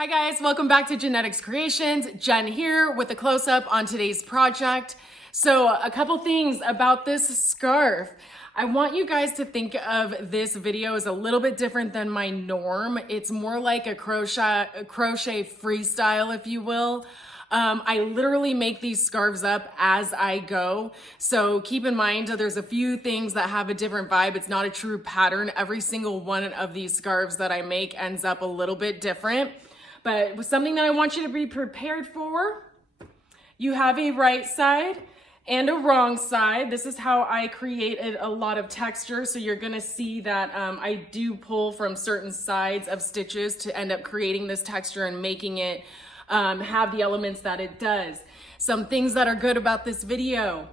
Hi guys, welcome back to Genetics Creations. Jen here with a close-up on today's project. So a couple things about this scarf. I want you guys to think of this video as a little bit different than my norm. It's more like a crochet freestyle, if you will. I literally make these scarves up as I go. So keep in mind, there's a few things that have a different vibe. It's not a true pattern. Every single one of these scarves that I make ends up a little bit different. But something that I want you to be prepared for, you have a right side and a wrong side. This is how I created a lot of texture. So you're gonna see that I do pull from certain sides of stitches to end up creating this texture and making it have the elements that it does. Some things that are good about this video.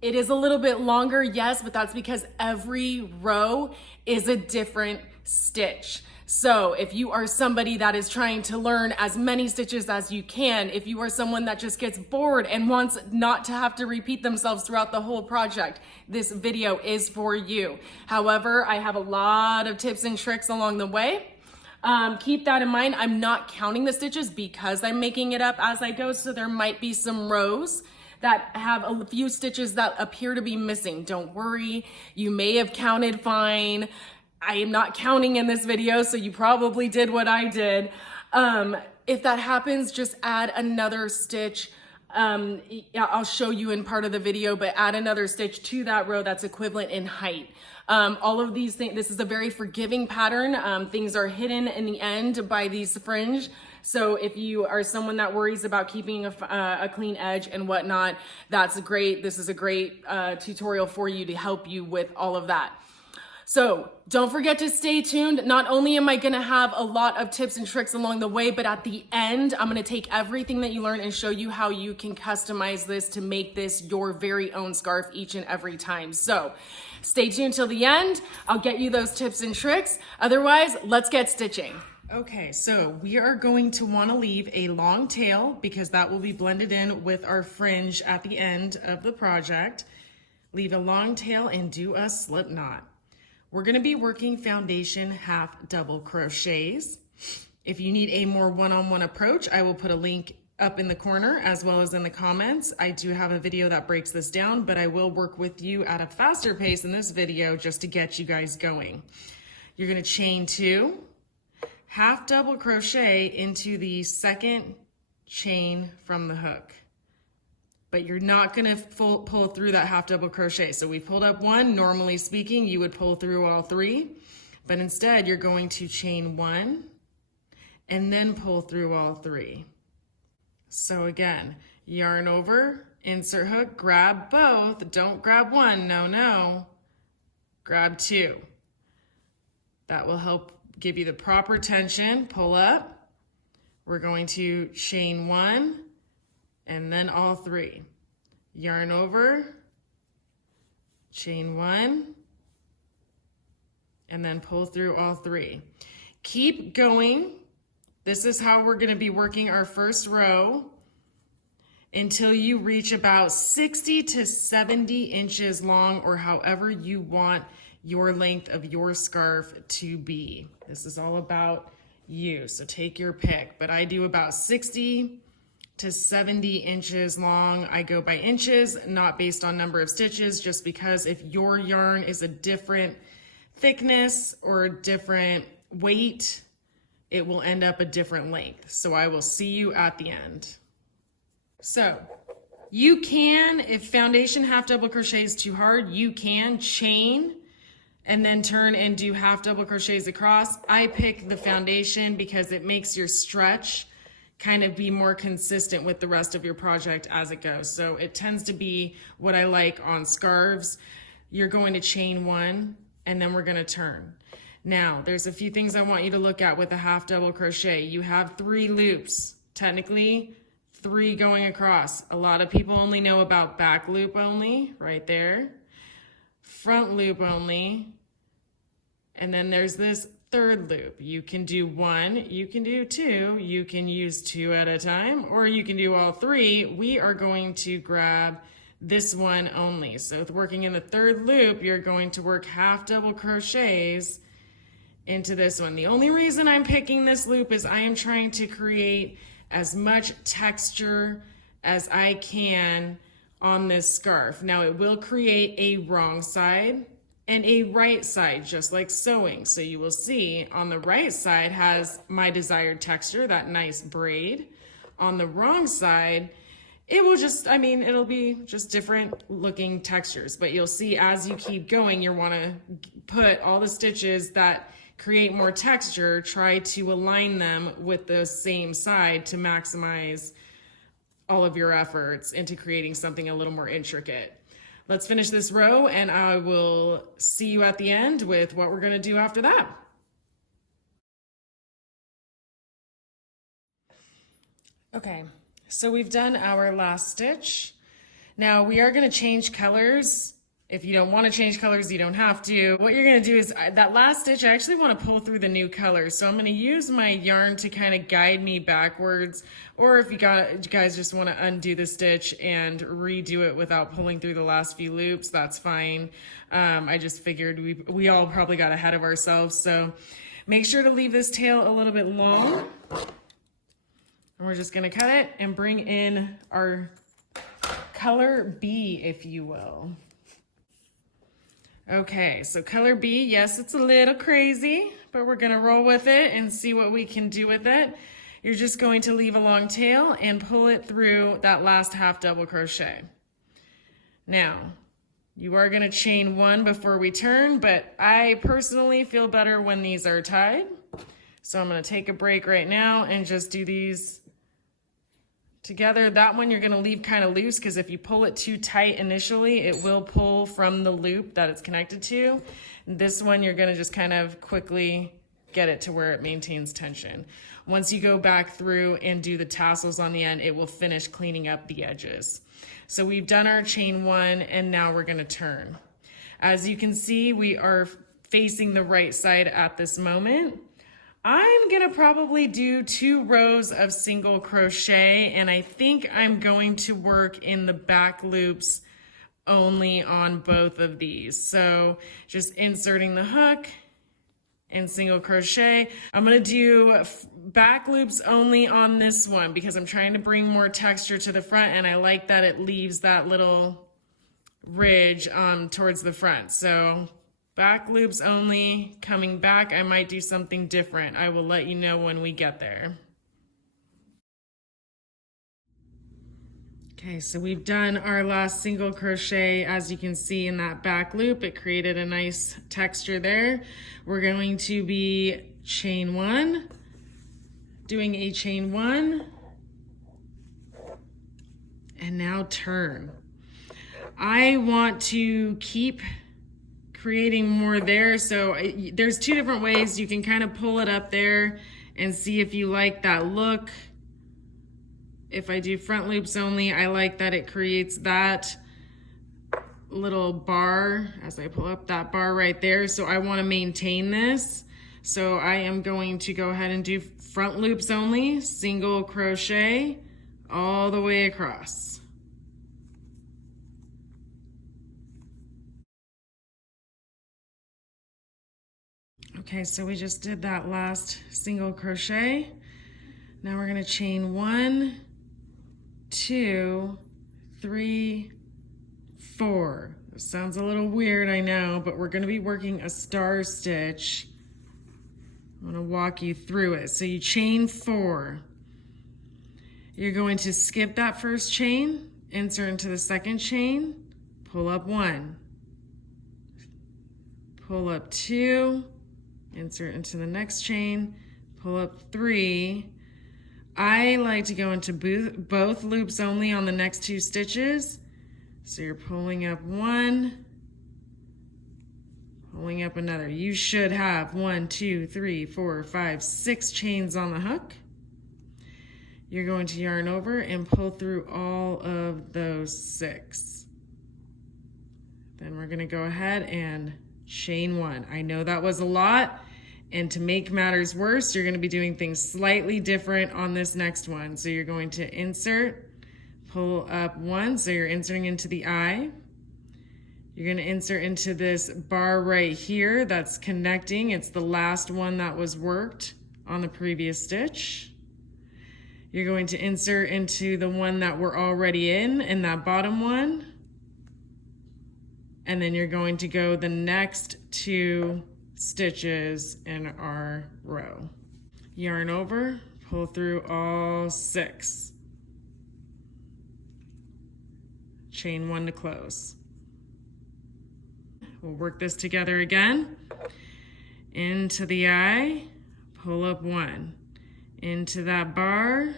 It is a little bit longer, yes, but that's because every row is a different stitch. So if you are somebody that is trying to learn as many stitches as you can, if you are someone that just gets bored and wants not to have to repeat themselves throughout the whole project, this video is for you. However, I have a lot of tips and tricks along the way. Keep that in mind. I'm not counting the stitches because I'm making it up as I go, so there might be some rows that have a few stitches that appear to be missing. Don't worry, you may have counted fine. I am not counting in this video, so you probably did what I did. If that happens, just add another stitch. I'll show you in part of the video, but add another stitch to that row that's equivalent in height. All of these things, this is a very forgiving pattern. Things are hidden in the end by these fringe. So if you are someone that worries about keeping a clean edge and whatnot, that's great. This is a great tutorial for you to help you with all of that. So don't forget to stay tuned. Not only am I gonna have a lot of tips and tricks along the way, but at the end, I'm gonna take everything that you learn and show you how you can customize this to make this your very own scarf each and every time. So stay tuned till the end. I'll get you those tips and tricks. Otherwise, let's get stitching. Okay, so we are going to wanna leave a long tail because that will be blended in with our fringe at the end of the project. Leave a long tail and do a slip knot. We're gonna be working foundation half double crochets. If you need a more one-on-one approach, I will put a link up in the corner as well as in the comments. I do have a video that breaks this down, but I will work with you at a faster pace in this video just to get you guys going. You're gonna chain 2, half double crochet into the second chain from the hook. But you're not gonna pull through that half double crochet. So we pulled up 1, normally speaking, you would pull through all 3, but instead you're going to chain 1 and then pull through all 3. So again, yarn over, insert hook, grab both, don't grab 1, no, grab 2. That will help give you the proper tension, pull up. We're going to chain 1, and then all 3. Yarn over, chain 1, and then pull through all 3. Keep going. This is how we're gonna be working our first row until you reach about 60 to 70 inches long, or however you want your length of your scarf to be. This is all about you, so take your pick, but I do about 60 to 70 inches long. I go by inches, not based on number of stitches, just because if your yarn is a different thickness or a different weight, it will end up a different length. So I will see you at the end. So you can, if foundation half double crochet is too hard, you can chain and then turn and do half double crochets across. I pick the foundation because it makes your stretch kind of be more consistent with the rest of your project as it goes. So it tends to be what I like on scarves. You're going to chain 1 and then we're gonna turn. Now, there's a few things I want you to look at with a half double crochet. You have 3 loops, technically 3 going across. A lot of people only know about back loop only, right there, front loop only, and then there's this 3rd loop. You can do 1, you can do 2, you can use 2 at a time, or you can do all 3. We are going to grab this one only. So working in the 3rd loop, you're going to work half double crochets into this one. The only reason I'm picking this loop is I am trying to create as much texture as I can on this scarf. Now it will create a wrong side and a right side, just like sewing. So you will see on the right side has my desired texture, that nice braid. On the wrong side, it will just, I mean, it'll be just different looking textures, but you'll see as you keep going, you want to put all the stitches that create more texture, try to align them with the same side to maximize all of your efforts into creating something a little more intricate. Let's finish this row and I will see you at the end with what we're going to do after that. Okay, so we've done our last stitch. Now we are going to change colors. If you don't want to change colors, you don't have to. What you're going to do is that last stitch, I actually want to pull through the new color. So I'm going to use my yarn to kind of guide me backwards. Or if you guys just want to undo the stitch and redo it without pulling through the last few loops, that's fine. I just figured we all probably got ahead of ourselves. So make sure to leave this tail a little bit long. And we're just going to cut it and bring in our color B, if you will. Okay, so color B, yes, it's a little crazy, but we're gonna roll with it and see what we can do with it. You're just going to leave a long tail and pull it through that last half double crochet. Now, you are gonna chain one before we turn, but I personally feel better when these are tied. So I'm gonna take a break right now and just do these together. That one you're going to leave kind of loose because if you pull it too tight initially, it will pull from the loop that it's connected to. This one you're going to just kind of quickly get it to where it maintains tension. Once you go back through and do the tassels on the end, it will finish cleaning up the edges. So we've done our chain one and now we're going to turn. As you can see, we are facing the right side at this moment. I'm gonna probably do 2 rows of single crochet and I think I'm going to work in the back loops only on both of these. So just inserting the hook and single crochet. I'm gonna do back loops only on this one because I'm trying to bring more texture to the front and I like that it leaves that little ridge towards the front. So back loops only. Coming back, I might do something different. I will let you know when we get there. Okay, so we've done our last single crochet. As you can see in that back loop, it created a nice texture there. We're going to be chain one, doing a chain one, and now turn. I want to keep creating more there. So there's 2 different ways. You can kind of pull it up there and see if you like that look. If I do front loops only, I like that it creates that little bar as I pull up that bar right there. So I want to maintain this. So I am going to go ahead and do front loops only, single crochet all the way across. Okay, so we just did that last single crochet. Now we're gonna chain 1, 2, 3, 4. This sounds a little weird, I know, but we're gonna be working a star stitch. I'm gonna walk you through it. So you chain 4. You're going to skip that first chain, insert into the second chain, pull up 1, pull up 2, insert into the next chain, pull up 3. I like to go into both loops only on the next 2 stitches. So you're pulling up 1, pulling up another. You should have 1, 2, 3, 4, 5, 6 chains on the hook. You're going to yarn over and pull through all of those 6. Then we're gonna go ahead and chain 1. I know that was a lot, and to make matters worse, you're going to be doing things slightly different on this next one. So you're going to insert, pull up 1, so you're inserting into the eye. You're going to insert into this bar right here that's connecting. It's the last one that was worked on the previous stitch. You're going to insert into the one that we're already in that bottom one. And then you're going to go the next 2 stitches in our row. Yarn over, pull through all 6. Chain 1 to close. We'll work this together again. Into the eye, pull up 1. Into that bar,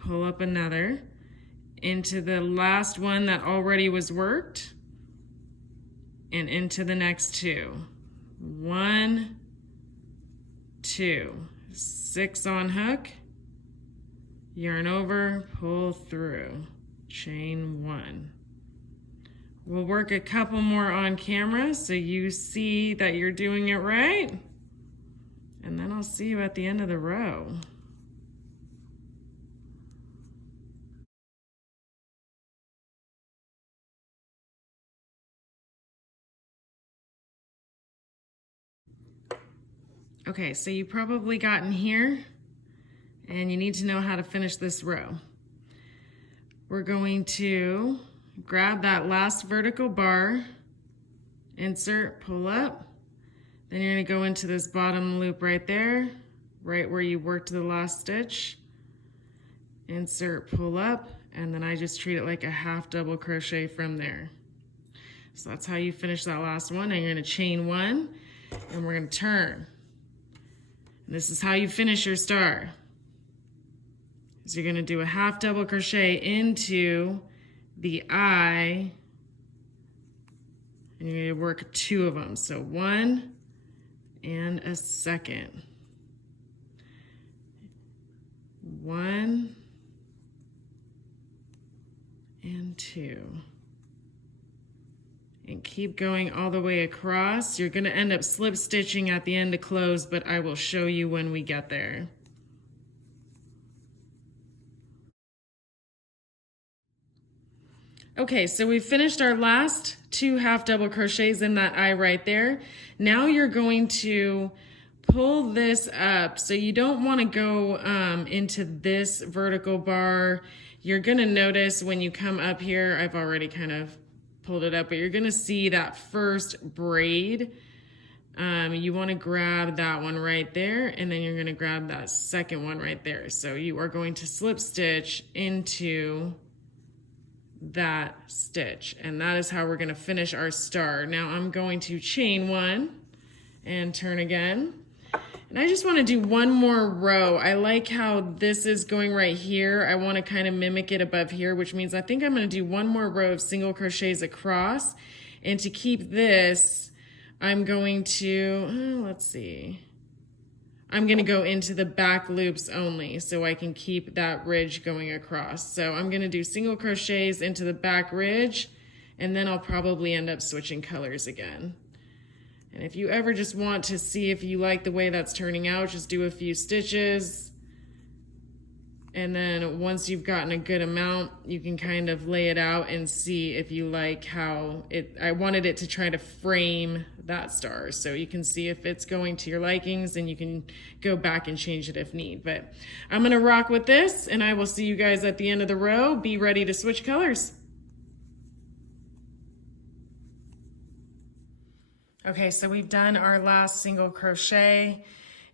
pull up another. Into the last one that already was worked, and into the next 2. 1, 2. 6 on hook, yarn over, pull through, chain 1. We'll work a couple more on camera so you see that you're doing it right. And then I'll see you at the end of the row. Okay, so you've probably gotten here and you need to know how to finish this row. We're going to grab that last vertical bar, insert, pull up, then you're going to go into this bottom loop right there, right where you worked the last stitch, insert, pull up, and then I just treat it like a half double crochet from there. So that's how you finish that last one. And you're going to chain 1 and we're going to turn. And this is how you finish your star. So you're going to do a half double crochet into the eye, and you're going to work 2 of them. So 1 and a second. 1 and 2. And keep going all the way across. You're going to end up slip stitching at the end to close, but I will show you when we get there. Okay, so we've finished our last 2 half double crochets in that eye right there. Now you're going to pull this up. So you don't want to go into this vertical bar. You're going to notice when you come up here, I've already kind of pulled it up, but you're going to see that first braid. You want to grab that one right there, and then you're going to grab that second one right there. So you are going to slip stitch into that stitch, and that is how we're going to finish our star. Now I'm going to chain 1 and turn again, and I just want to do one more row. I like how this is going right here. I want to kind of mimic it above here, which means I think I'm going to do one more row of single crochets across, and to keep this I'm going to let's see, I'm going to go into the back loops only so I can keep that ridge going across. So I'm going to do single crochets into the back ridge, and then I'll probably end up switching colors again. And if you ever just want to see if you like the way that's turning out, just do a few stitches. And then once you've gotten a good amount, you can kind of lay it out and see if you like how I wanted it to try to frame that star. So you can see if it's going to your likings, and you can go back and change it if need. But I'm gonna rock with this, and I will see you guys at the end of the row. Be ready to switch colors. Okay, so we've done our last single crochet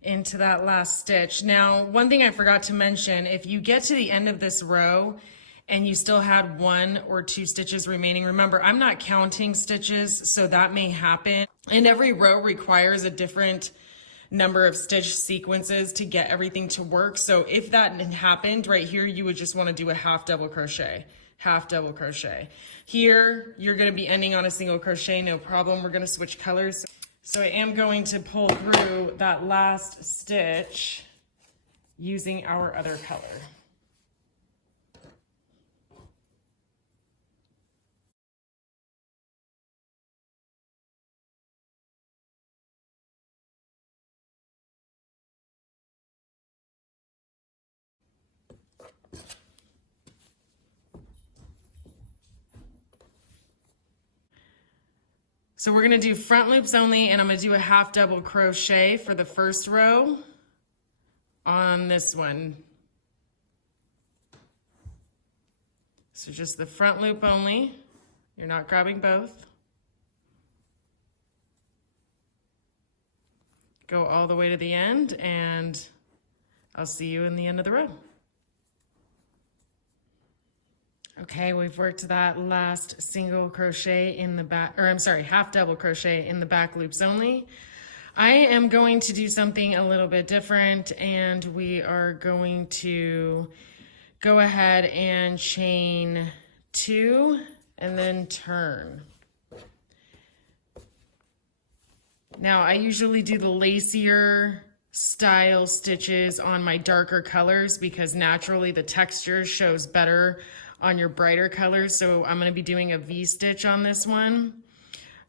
into that last stitch. Now, one thing I forgot to mention, if you get to the end of this row and you still had 1 or 2 stitches remaining, remember, I'm not counting stitches, so that may happen. And every row requires a different number of stitch sequences to get everything to work. So if that happened right here, you would just want to do a half double crochet. Half double crochet. Here, you're going to be ending on a single crochet, no problem. We're going to switch colors. So I am going to pull through that last stitch using our other color. So we're gonna do front loops only, and I'm gonna do a half double crochet for the first row on this one. So just the front loop only. You're not grabbing both. Go all the way to the end, and I'll see you in the end of the row. Okay, we've worked that last single crochet in the back, or I'm sorry, half double crochet in the back loops only. I am going to do something a little bit different, and we are going to go ahead and chain 2 and then turn. Now, I usually do the lacier style stitches on my darker colors because naturally the texture shows better on your brighter colors. So I'm going to be doing a V-stitch on this one.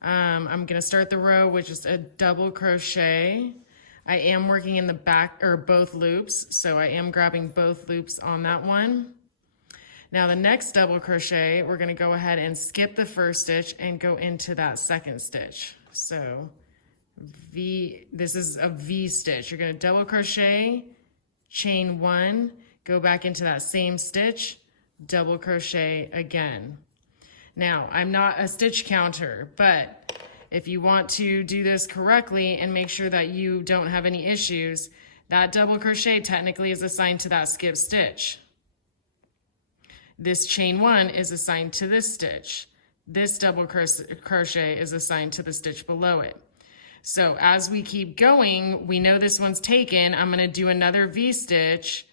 I'm going to start the row with just a double crochet. I am working in the back or both loops, so I am grabbing both loops on that one. Now the next double crochet, we're going to go ahead and skip the first stitch and go into that second stitch. So this is a V stitch. You're going to double crochet, chain 1, go back into that same stitch, double crochet again. Now, I'm not a stitch counter, but if you want to do this correctly and make sure that you don't have any issues, that double crochet technically is assigned to that skip stitch. This chain 1 is assigned to this stitch. This double crochet is assigned to the stitch below it. So as we keep going, we know this one's taken. I'm going to do another V-stitch.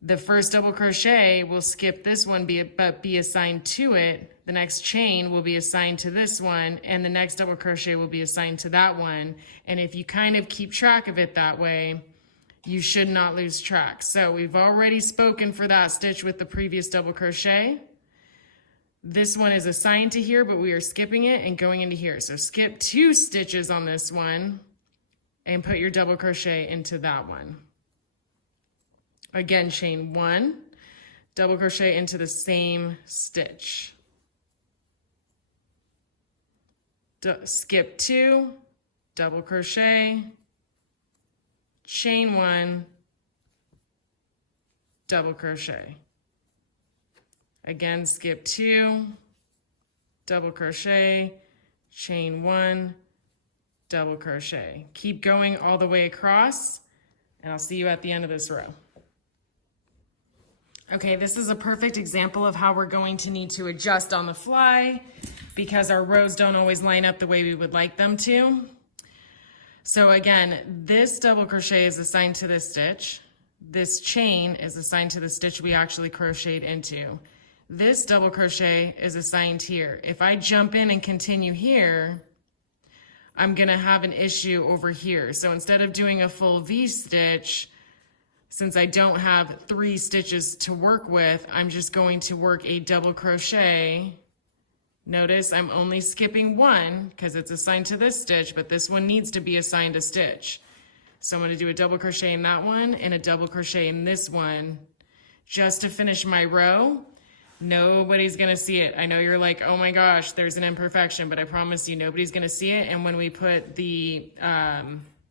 The first double crochet will skip this one but be assigned to it. The next chain will be assigned to this one, and the next double crochet will be assigned to that one. And if you kind of keep track of it that way, you should not lose track. So we've already spoken for that stitch with the previous double crochet. This one is assigned to here, but we are skipping it and going into here. So skip 2 stitches on this one and put your double crochet into that one. Again, chain 1, double crochet into the same stitch. Skip 2, double crochet, chain 1, double crochet. Again, skip 2, double crochet, chain 1, double crochet. Keep going all the way across, and I'll see you at the end of this row. Okay, this is a perfect example of how we're going to need to adjust on the fly because our rows don't always line up the way we would like them to. So again, this double crochet is assigned to this stitch. This chain is assigned to the stitch we actually crocheted into. This double crochet is assigned here. If I jump in and continue here, I'm gonna have an issue over here. So instead of doing a full V-stitch, since I don't have 3 stitches to work with, I'm just going to work a double crochet. Notice I'm only skipping 1 because it's assigned to this stitch, but this one needs to be assigned a stitch. So I'm going to do a double crochet in that one and a double crochet in this one just to finish my row. Nobody's going to see it. I know you're like, oh my gosh, there's an imperfection, but I promise you nobody's going to see it. And when we put the,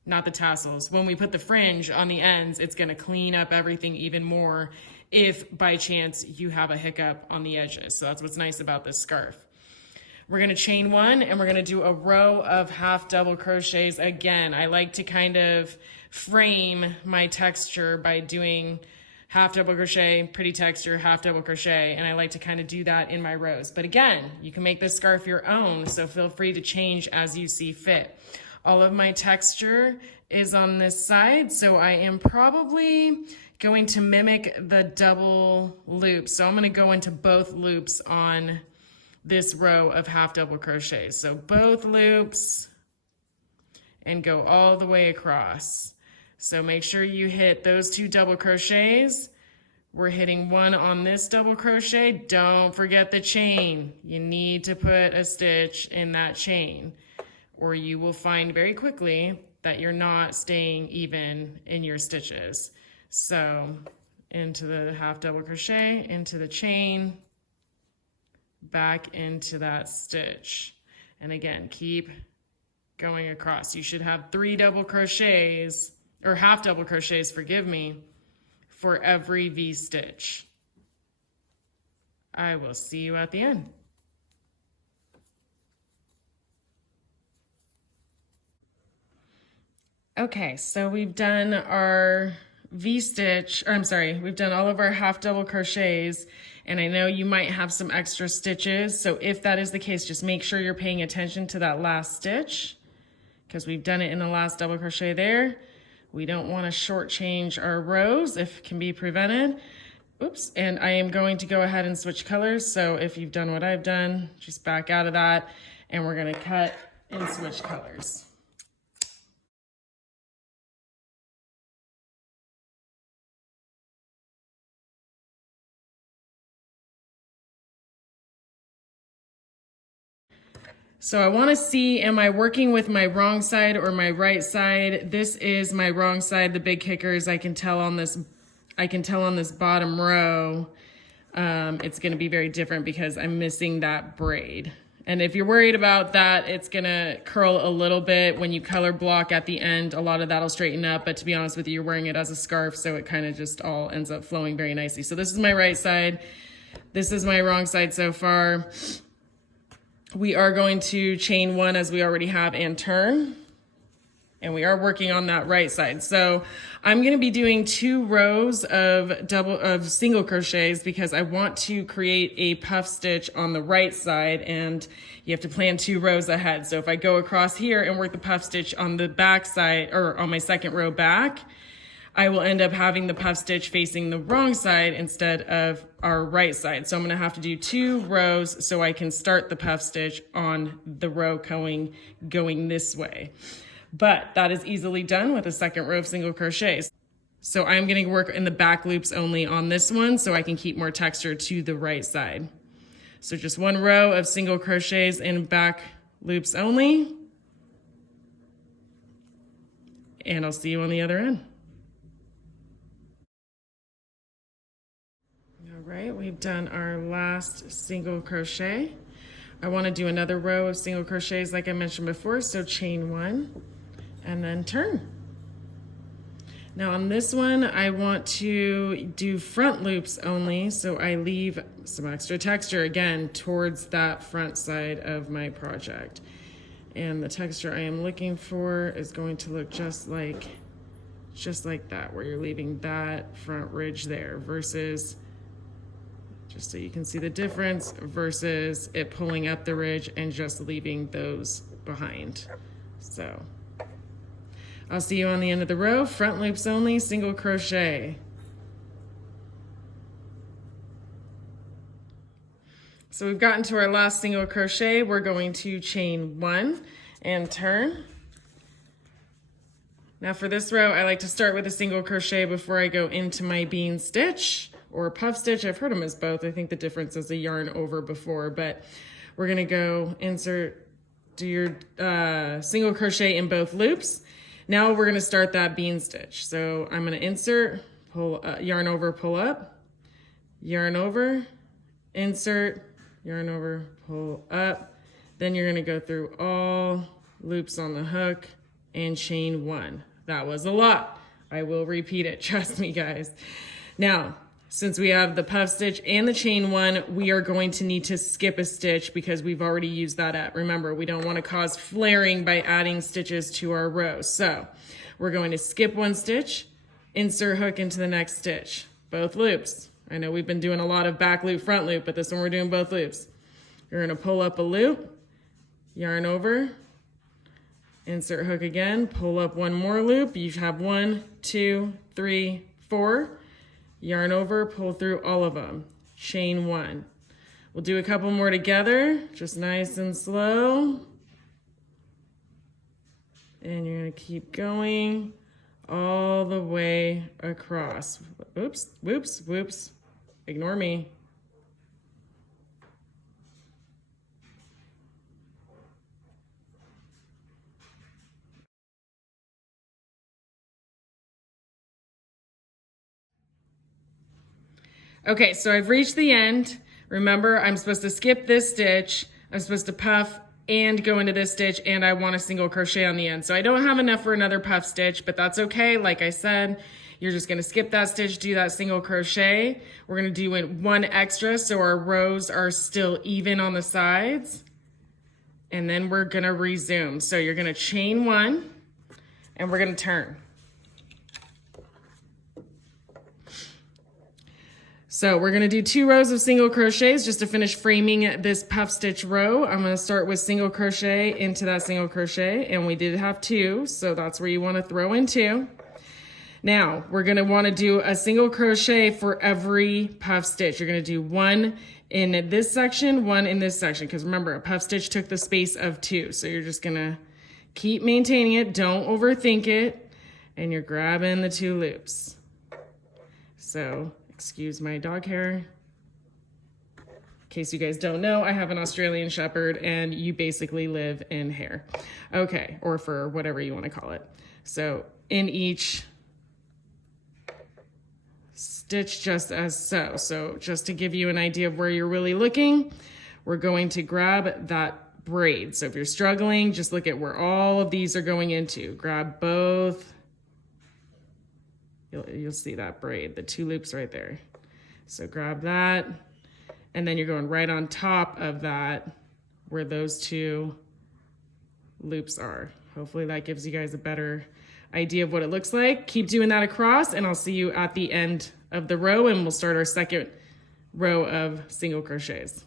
not the tassels, when we put the fringe on the ends, it's going to clean up everything even more if by chance you have a hiccup on the edges. So that's what's nice about this scarf. We're going to chain 1 and we're going to do a row of half double crochets again. I like to kind of frame my texture by doing half double crochet, pretty texture, half double crochet, and I like to kind of do that in my rows. But again, you can make this scarf your own, so feel free to change as you see fit. All of my texture is on this side, so I am probably going to mimic the double loop. So I'm going to go into both loops on this row of half double crochets. So both loops and go all the way across. So make sure you hit those 2 double crochets. We're hitting 1 on this double crochet. Don't forget the chain. You need to put a stitch in that chain, or you will find very quickly that you're not staying even in your stitches. So into the half double crochet, into the chain, back into that stitch. And again, keep going across. You should have 3 double crochets, or half double crochets, forgive me, for every V-stitch. I will see you at the end. Okay, so we've done our V-stitch, or I'm sorry, we've done all of our half double crochets, and I know you might have some extra stitches, so if that is the case, just make sure you're paying attention to that last stitch, because we've done it in the last double crochet there. We don't want to shortchange our rows if it can be prevented. Oops, and I am going to go ahead and switch colors, so if you've done what I've done, just back out of that, and we're going to cut and switch colors. So I want to see, am I working with my wrong side or my right side? This is my wrong side. The big kicker is I can tell on this bottom row, it's going to be very different because I'm missing that braid. And if you're worried about that, it's going to curl a little bit when you color block at the end. A lot of that'll straighten up, but to be honest with you, you're wearing it as a scarf, so it kind of just all ends up flowing very nicely. So this is my right side. This is my wrong side so far. We are going to chain 1 as we already have and turn. And we are working on that right side. So I'm going to be doing 2 rows of single crochets because I want to create a puff stitch on the right side, and you have to plan 2 rows ahead. So if I go across here and work the puff stitch on the back side, or on my second row back, I will end up having the puff stitch facing the wrong side instead of our right side. So I'm going to have to do 2 rows so I can start the puff stitch on the row going this way. But that is easily done with a second row of single crochets. So I'm going to work in the back loops only on this one so I can keep more texture to the right side. So just 1 row of single crochets in back loops only. And I'll see you on the other end. All right, we've done our last single crochet. I want to do another row of single crochets like I mentioned before, so chain 1 and then turn. Now on this one, I want to do front loops only, so I leave some extra texture again towards that front side of my project. And the texture I am looking for is going to look just like that, where you're leaving that front ridge there versus, just so you can see the difference, versus it pulling up the ridge and just leaving those behind. So I'll see you on the end of the row. Front loops only, single crochet. So we've gotten to our last single crochet. We're going to chain 1 and turn. Now for this row, I like to start with a single crochet before I go into my bean stitch or puff stitch. I've heard them as both. I think the difference is a yarn over before, but we're gonna go insert, do your single crochet in both loops. Now we're gonna start that bean stitch. So I'm gonna insert, pull, yarn over, pull up, yarn over, insert, yarn over, pull up. Then you're gonna go through all loops on the hook and chain 1. That was a lot. I will repeat it, trust me guys. Now, since we have the puff stitch and the chain 1, we are going to need to skip a stitch because we've already used that up. Remember, we don't want to cause flaring by adding stitches to our row. So we're going to skip 1 stitch, insert hook into the next stitch, both loops. I know we've been doing a lot of back loop, front loop, but this one we're doing both loops. You're going to pull up a loop, yarn over, insert hook again, pull up 1 more loop. You have 1, 2, 3, 4. Yarn over, pull through all of them, chain 1. We'll do a couple more together, just nice and slow. And you're gonna keep going all the way across. Oops, whoops, whoops, ignore me. Okay, so I've reached the end. Remember, I'm supposed to skip this stitch. I'm supposed to puff and go into this stitch, and I want a single crochet on the end. So I don't have enough for another puff stitch, but that's okay. Like I said, you're just gonna skip that stitch, do that single crochet. We're gonna do one extra so our rows are still even on the sides. And then we're gonna resume. So you're gonna chain one and we're gonna turn. So we're gonna do 2 rows of single crochets just to finish framing this puff stitch row. I'm gonna start with single crochet into that single crochet, and we did have 2, so that's where you wanna throw in 2. Now, we're gonna wanna do a single crochet for every puff stitch. You're gonna do 1 in this section, 1 in this section, because remember, a puff stitch took the space of 2. So you're just gonna keep maintaining it, don't overthink it, and you're grabbing the 2 loops. So, excuse my dog hair. In case you guys don't know, I have an Australian Shepherd, and you basically live in hair. Okay, or fur, whatever you wanna call it. So, in each stitch just as so. So just to give you an idea of where you're really looking, we're going to grab that braid. So if you're struggling, just look at where all of these are going into. Grab both. You'll see that braid, the 2 loops right there. So grab that, and then you're going right on top of that where those 2 loops are. Hopefully that gives you guys a better idea of what it looks like. Keep doing that across, and I'll see you at the end of the row, and we'll start our second row of single crochets.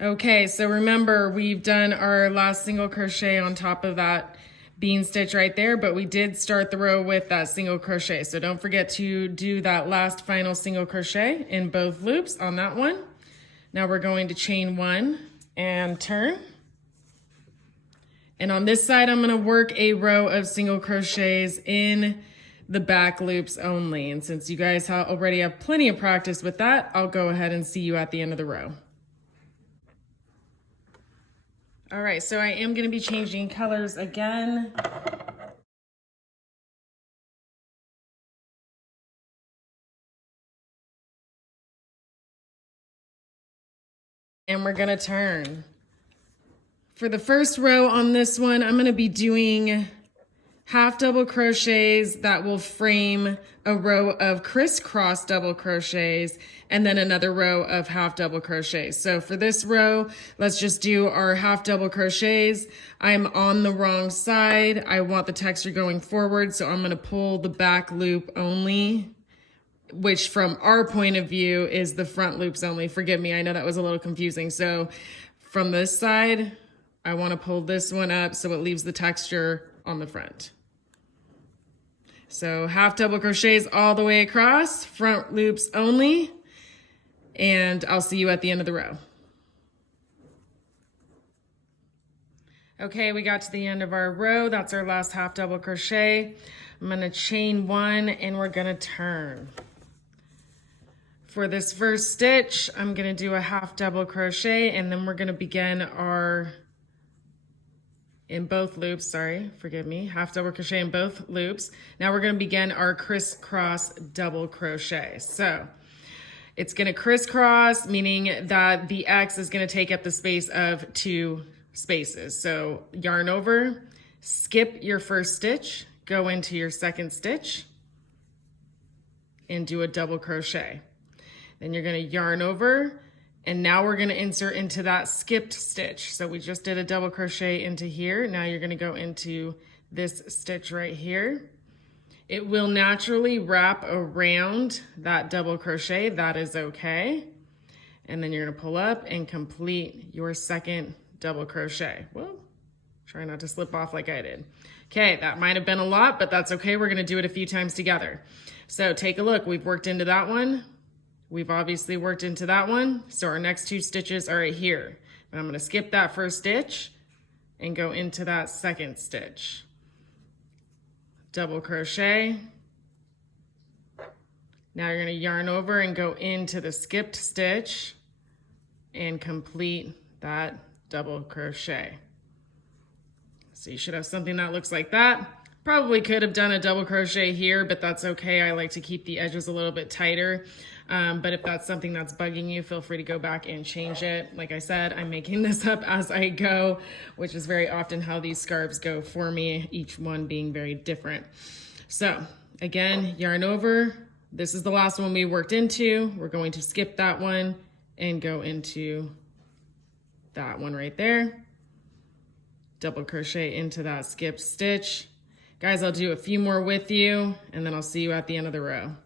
Okay, so remember, we've done our last single crochet on top of that bean stitch right there, but we did start the row with that single crochet. So don't forget to do that last final single crochet in both loops on that one. Now we're going to chain 1 and turn. And on this side, I'm gonna work a row of single crochets in the back loops only. And since you guys already have plenty of practice with that, I'll go ahead and see you at the end of the row. All right, so I am gonna be changing colors again. And we're gonna turn. For the first row on this one, I'm gonna be doing half double crochets that will frame a row of crisscross double crochets and then another row of half double crochets. So for this row, let's just do our half double crochets. I'm on the wrong side. I want the texture going forward, so I'm gonna pull the back loop only, which from our point of view is the front loops only. Forgive me, I know that was a little confusing. So from this side, I want to pull this one up so it leaves the texture on the front. So half double crochets all the way across, front loops only, and I'll see you at the end of the row. Okay, we got to the end of our row. That's our last half double crochet. I'm gonna chain 1 and we're gonna turn. For this first stitch, I'm gonna do a half double crochet, and then we're gonna begin our in both loops, sorry, forgive me, half double crochet in both loops. Now we're gonna begin our crisscross double crochet. So it's gonna crisscross, meaning that the X is gonna take up the space of 2 spaces. So yarn over, skip your first stitch, go into your second stitch, and do a double crochet. Then you're gonna yarn over, and now we're gonna insert into that skipped stitch. So we just did a double crochet into here. Now you're gonna go into this stitch right here. It will naturally wrap around that double crochet, that is okay. And then you're gonna pull up and complete your second double crochet. Well, try not to slip off like I did. Okay, that might have been a lot, but that's okay. We're gonna do it a few times together. So take a look, we've worked into that one. We've obviously worked into that one. So our next 2 stitches are right here. And I'm gonna skip that first stitch and go into that second stitch. Double crochet. Now you're gonna yarn over and go into the skipped stitch and complete that double crochet. So you should have something that looks like that. Probably could have done a double crochet here, but that's okay. I like to keep the edges a little bit tighter. But if that's something that's bugging you, feel free to go back and change it. Like I said, I'm making this up as I go, which is very often how these scarves go for me, each one being very different. So again, yarn over. This is the last one we worked into. We're going to skip that one and go into that one right there. Double crochet into that skipped stitch. Guys, I'll do a few more with you, and then I'll see you at the end of the row.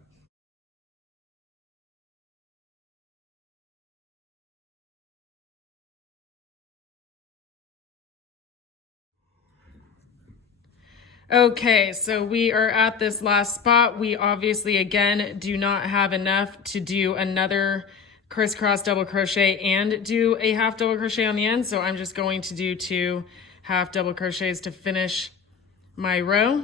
Okay, so we are at this last spot. We obviously, again, do not have enough to do another crisscross double crochet and do a half double crochet on the end. So I'm just going to do 2 half double crochets to finish my row.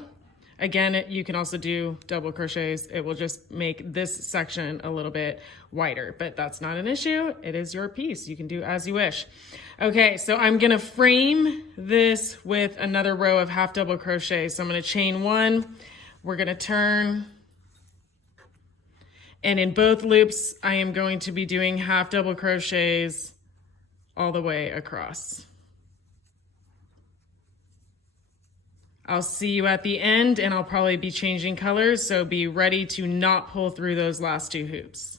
Again, you can also do double crochets. It will just make this section a little bit wider, but that's not an issue. It is your piece. You can do as you wish. Okay, so I'm gonna frame this with another row of half double crochet. So I'm gonna chain 1, we're gonna turn, and in both loops, I am going to be doing half double crochets all the way across. I'll see you at the end, and I'll probably be changing colors, so be ready to not pull through those last 2 hoops.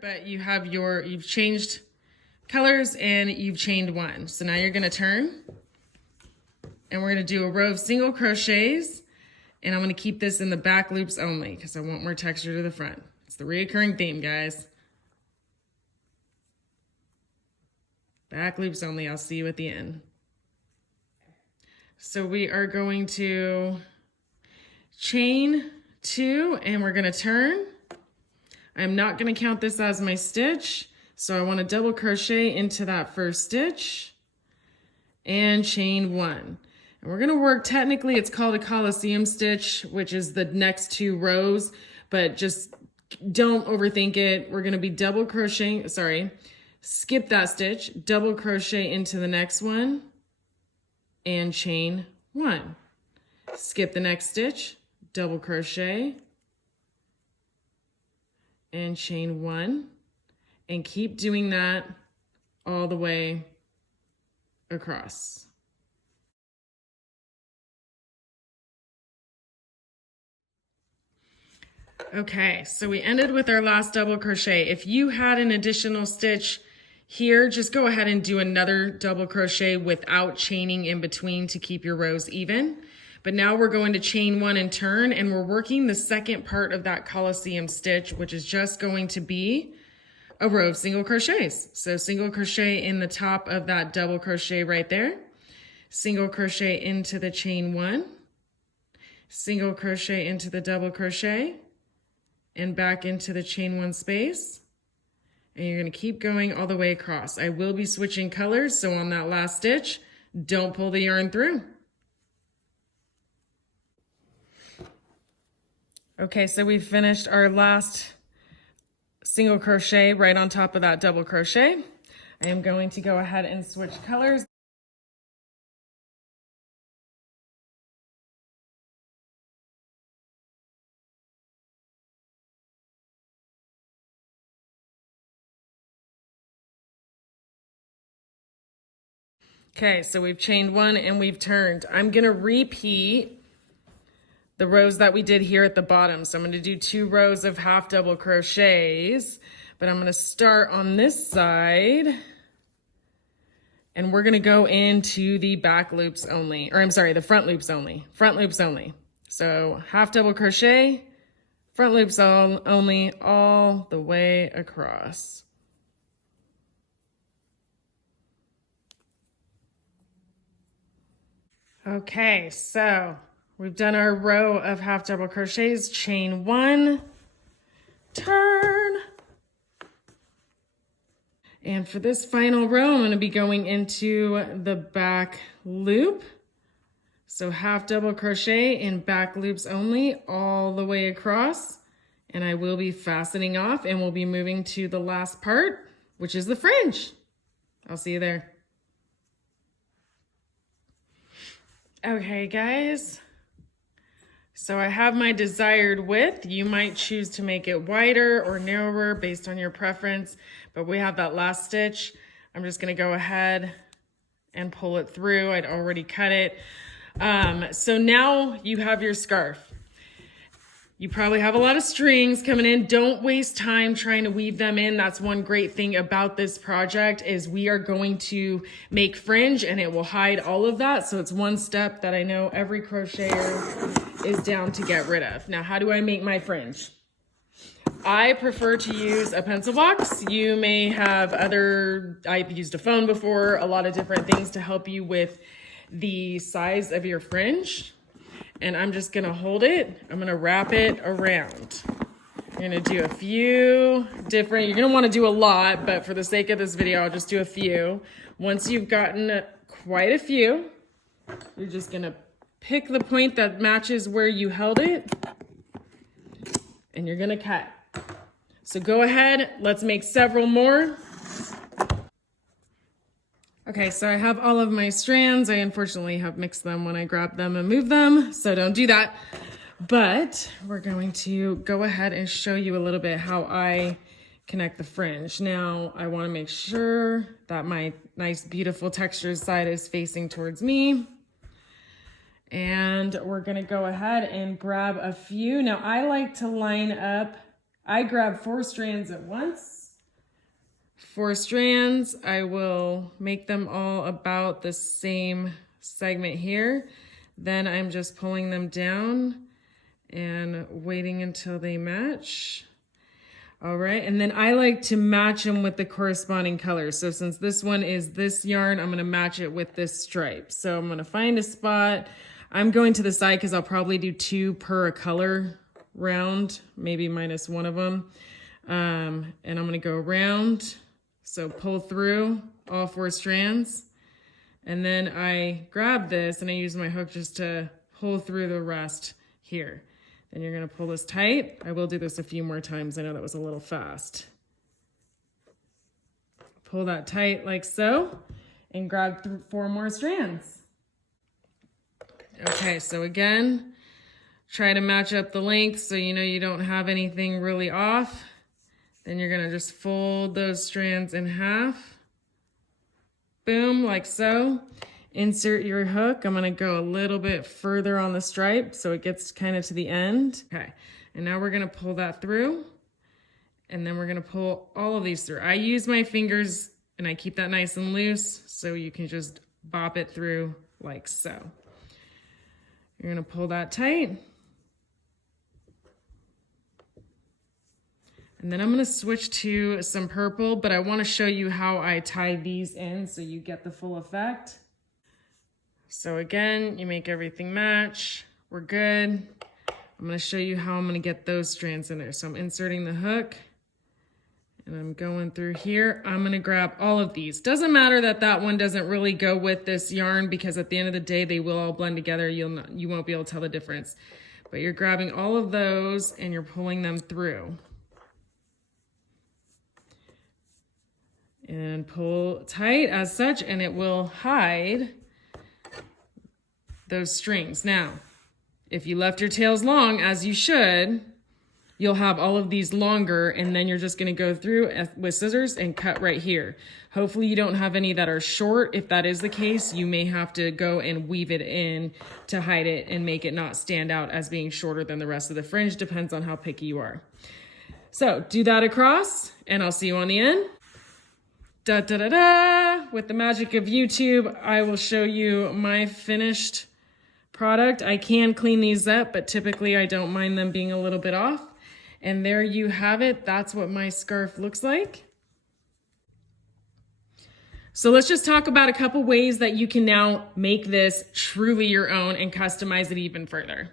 But you've changed colors and you've chained 1. So now you're gonna turn, and we're gonna do a row of single crochets. And I'm gonna keep this in the back loops only because I want more texture to the front. It's the reoccurring theme, guys. Back loops only, I'll see you at the end. So we are going to chain 2 and we're gonna turn. I'm not gonna count this as my stitch. So I wanna double crochet into that first stitch and chain 1. And we're gonna work, technically it's called a Coliseum stitch, which is the next 2 rows, but just don't overthink it. We're gonna be double crocheting, skip that stitch, double crochet into the next one, and chain 1. Skip the next stitch, double crochet, and chain 1, and keep doing that all the way across. Okay, so we ended with our last double crochet. If you had an additional stitch here, just go ahead and do another double crochet without chaining in between to keep your rows even. But now we're going to chain 1 and turn, and we're working the second part of that Coliseum stitch, which is just going to be a row of single crochets. So single crochet in the top of that double crochet right there, single crochet into the chain 1, single crochet into the double crochet, and back into the chain 1 space. And you're gonna keep going all the way across. I will be switching colors, so on that last stitch, don't pull the yarn through. Okay, so we finished our last single crochet right on top of that double crochet. I am going to go ahead and switch colors. Okay, so we've chained 1 and we've turned. I'm gonna repeat the rows that we did here at the bottom. So I'm gonna do 2 rows of half double crochets, but I'm gonna start on this side, and we're gonna go into the back loops only, or I'm sorry, the front loops only, So half double crochet, front loops only, all the way across. Okay, so we've done our row of half double crochets, chain 1, turn. And for this final row, I'm going to be going into the back loop. So half double crochet in back loops only, all the way across. And I will be fastening off and we'll be moving to the last part, which is the fringe. I'll see you there. Okay, guys. So I have my desired width. You might choose to make it wider or narrower based on your preference, but we have that last stitch. I'm just gonna go ahead and pull it through. I'd already cut it. So now you have your scarf. You probably have a lot of strings coming in. Don't waste time trying to weave them in. That's one great thing about this project is we are going to make fringe and it will hide all of that. So it's one step that I know every crocheter is down to get rid of. Now, how do I make my fringe? I prefer to use a pencil box. You may have I've used a phone before, a lot of different things to help you with the size of your fringe. And I'm just gonna hold it. I'm gonna wrap it around. You're gonna do a few different, you're gonna wanna do a lot, but for the sake of this video, I'll just do a few. Once you've gotten quite a few, you're just gonna pick the point that matches where you held it, and you're gonna cut. So go ahead, let's make several more. Okay, so I have all of my strands. I unfortunately have mixed them when I grab them and move them, so don't do that. But we're going to go ahead and show you a little bit how I connect the fringe. Now, I wanna make sure that my nice, beautiful textured side is facing towards me. And we're gonna go ahead and grab a few. Now, I like to line up, I grab 4 strands at once. 4 strands, I will make them all about the same segment here. Then I'm just pulling them down and waiting until they match. All right, and then I like to match them with the corresponding colors. So since this one is this yarn, I'm gonna match it with this stripe. So I'm gonna find a spot. I'm going to the side because I'll probably do 2 per color round, maybe minus one of them. And I'm gonna go around. So pull through all 4 strands, and then I grab this and I use my hook just to pull through the rest here. Then you're gonna pull this tight. I will do this a few more times. I know that was a little fast. Pull that tight like so, and grab 4 more strands. Okay, so again, try to match up the length so you know you don't have anything really off. Then you're gonna just fold those strands in half. Boom, like so. Insert your hook. I'm gonna go a little bit further on the stripe so it gets kind of to the end. Okay, and now we're gonna pull that through, and then we're gonna pull all of these through. I use my fingers and I keep that nice and loose so you can just bop it through like so. You're gonna pull that tight. And then I'm gonna switch to some purple, but I wanna show you how I tie these in so you get the full effect. So again, you make everything match. We're good. I'm gonna show you how I'm gonna get those strands in there. So I'm inserting the hook and I'm going through here. I'm gonna grab all of these. Doesn't matter that that one doesn't really go with this yarn because at the end of the day, they will all blend together. You won't be able to tell the difference. But you're grabbing all of those and you're pulling them through. And pull tight as such, and it will hide those strings. Now, if you left your tails long, as you should, you'll have all of these longer, and then you're just gonna go through with scissors and cut right here. Hopefully you don't have any that are short. If that is the case, you may have to go and weave it in to hide it and make it not stand out as being shorter than the rest of the fringe. Depends on how picky you are. So do that across, and I'll see you on the end. Da da da da! With the magic of YouTube, I will show you my finished product. I can clean these up, but typically I don't mind them being a little bit off. And there you have it. That's what my scarf looks like. So let's just talk about a couple ways that you can now make this truly your own and customize it even further.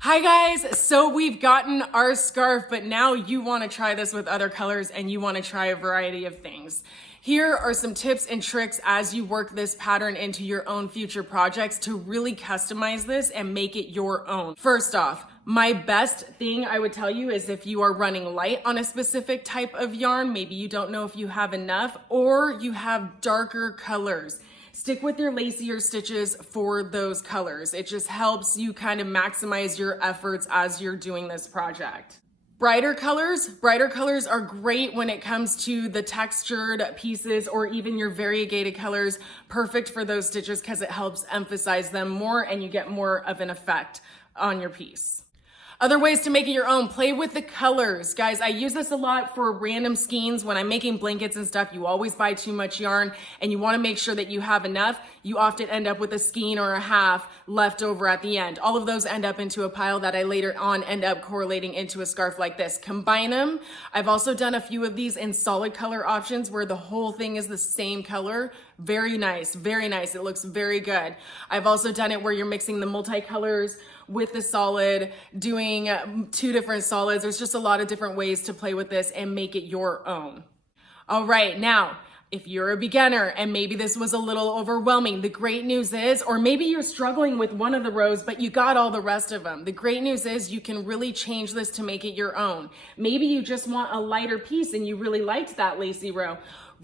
Hi guys, so we've gotten our scarf, but now you want to try this with other colors and you want to try a variety of things. Here are some tips and tricks as you work this pattern into your own future projects to really customize this and make it your own. First off, My best thing I would tell you is if you are running light on a specific type of yarn, maybe you don't know if you have enough, or you have darker colors. Stick with your lacier stitches for those colors. It just helps you kind of maximize your efforts as you're doing this project. Brighter colors are great when it comes to the textured pieces or even your variegated colors. Perfect for those stitches because it helps emphasize them more and you get more of an effect on your piece. Other ways to make it your own, play with the colors. Guys, I use this a lot for random skeins. When I'm making blankets and stuff, you always buy too much yarn and you wanna make sure that you have enough. You often end up with a skein or a half left over at the end. All of those end up into a pile that I later on end up correlating into a scarf like this. Combine them. I've also done a few of these in solid color options where the whole thing is the same color. Very nice, very nice. It looks very good. I've also done it where you're mixing the multicolors with the solid, doing 2 different solids. There's just a lot of different ways to play with this and make it your own. All right, now, if you're a beginner and maybe this was a little overwhelming, the great news is, or maybe you're struggling with one of the rows, but you got all the rest of them. The great news is you can really change this to make it your own. Maybe you just want a lighter piece and you really liked that lacy row.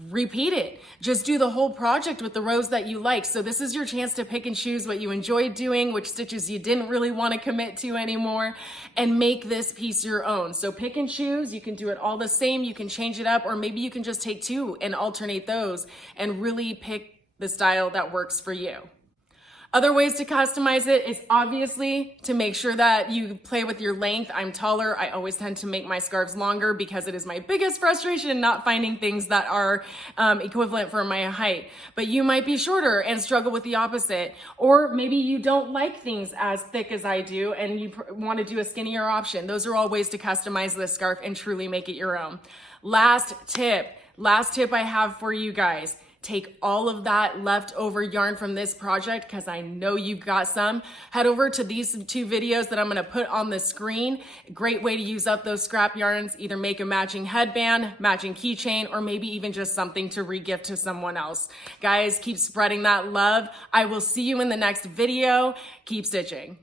Repeat it. Just do the whole project with the rows that you like. So this is your chance to pick and choose what you enjoyed doing, which stitches you didn't really want to commit to anymore, and make this piece your own. So pick and choose. You can do it all the same. You can change it up, or maybe you can just take 2 and alternate those and really pick the style that works for you. Other ways to customize it is obviously to make sure that you play with your length. I'm taller. I always tend to make my scarves longer because it is my biggest frustration not finding things that are equivalent for my height. But you might be shorter and struggle with the opposite. Or maybe you don't like things as thick as I do and you want to do a skinnier option. Those are all ways to customize this scarf and truly make it your own. Last tip I have for you guys. Take all of that leftover yarn from this project, because I know you've got some. Head over to these 2 videos that I'm gonna put on the screen. Great way to use up those scrap yarns. Either make a matching headband, matching keychain, or maybe even just something to re-gift to someone else. Guys, keep spreading that love. I will see you in the next video. Keep stitching.